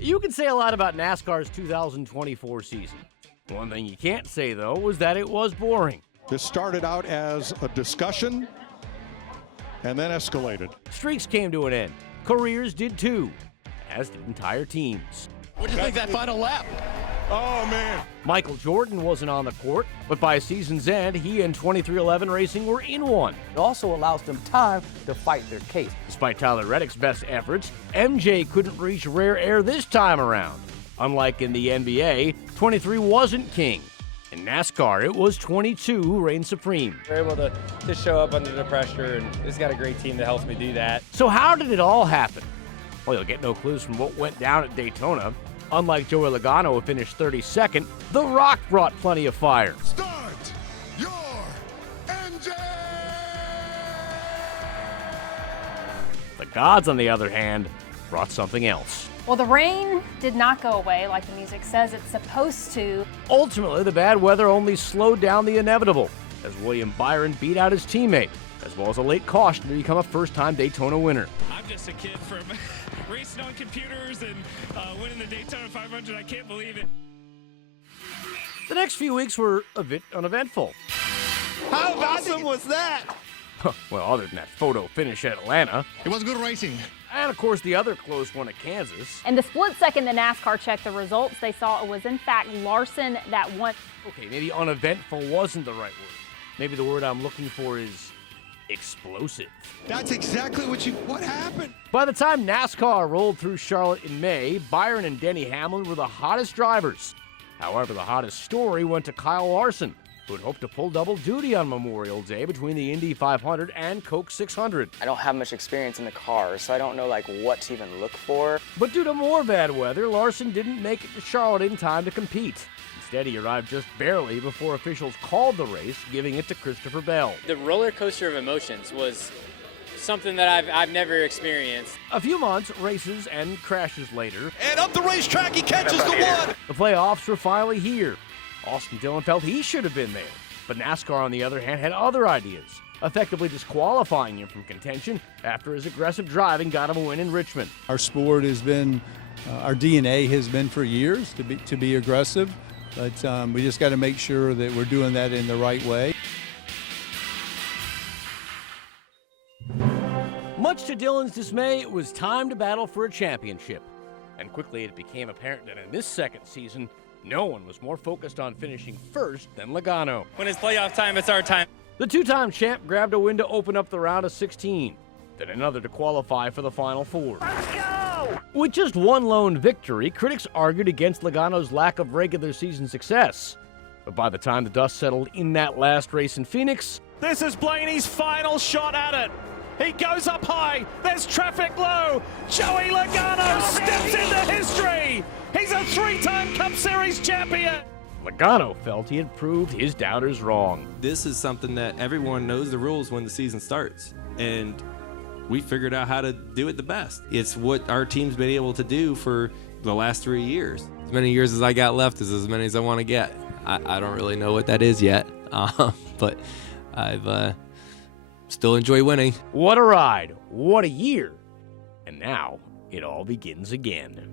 You can say a lot about NASCAR's 2024 season. One thing you can't say, though, was that it was boring. This started out as a discussion and then escalated. Streaks came to an end. Careers did too, as did entire teams. What do you think that final lap? Oh, man. Michael Jordan wasn't on the court, but by season's end, he and 23XI Racing were in one. It also allows them time to fight their case. Despite Tyler Reddick's best efforts, MJ couldn't reach rare air this time around. Unlike in the NBA, 23 wasn't king. In NASCAR, it was 22 who reigned supreme. We're able to show up under the pressure, and it's got a great team that helps me do that. So how did it all happen? Well, you'll get no clues from what went down at Daytona. Unlike Joey Logano, who finished 32nd, The Rock brought plenty of fire. Start your engine! The gods, on the other hand, brought something else. Well, the rain did not go away like the music says it's supposed to. Ultimately, the bad weather only slowed down the inevitable, as William Byron beat out his teammate, as well as a late caution to become a first-time Daytona winner. I'm just a kid from racing on computers and winning the Daytona 500. I can't believe it. The next few weeks were a bit uneventful. How awesome was that? Well, other than that photo finish at Atlanta. It was good racing. And, of course, the other close one at Kansas. And the split second the NASCAR checked the results, they saw it was in fact Larson that won. Okay, maybe uneventful wasn't the right word. Maybe the word I'm looking for is explosive. That's exactly what happened. By the time NASCAR rolled through Charlotte in May, Byron and Denny Hamlin were the hottest drivers. However, the hottest story went to Kyle Larson, who had hoped to pull double duty on Memorial Day between the Indy 500 and Coke 600. I don't have much experience in the car, so I don't know what to even look for. But due to more bad weather, Larson didn't make it to Charlotte in time to compete. Instead, he arrived just barely before officials called the race, giving it to Christopher Bell. The roller coaster of emotions was something that I've never experienced. A few months, races, and crashes later, And up the racetrack, he catches the one. the playoffs were finally here. Austin Dillon felt he should have been there, but NASCAR, on the other hand, had other ideas, effectively disqualifying him from contention after his aggressive driving got him a win in Richmond. Our sport has been, our DNA has been for years to be aggressive, but we just got to make sure that we're doing that in the right way. Much to Dillon's dismay, it was time to battle for a championship. And quickly it became apparent that in this second season, no one was more focused on finishing first than Logano. When it's playoff time, it's our time. The two-time champ grabbed a win to open up the round of 16, then another to qualify for the Final Four. Let's go! With just one lone victory, critics argued against Logano's lack of regular season success. But by the time the dust settled in that last race in Phoenix, This is Blaney's final shot at it. He goes up high. There's traffic low. Joey Logano steps into history. He's a three-time Cup Series champion. Logano felt he had proved his doubters wrong. This is something that everyone knows the rules when the season starts, and we figured out how to do it the best. It's what our team's been able to do for the last 3 years. As many years as I got left is as many as I want to get. I don't really know what that is yet, but I've still enjoy winning. What a ride, what a year. And now it all begins again.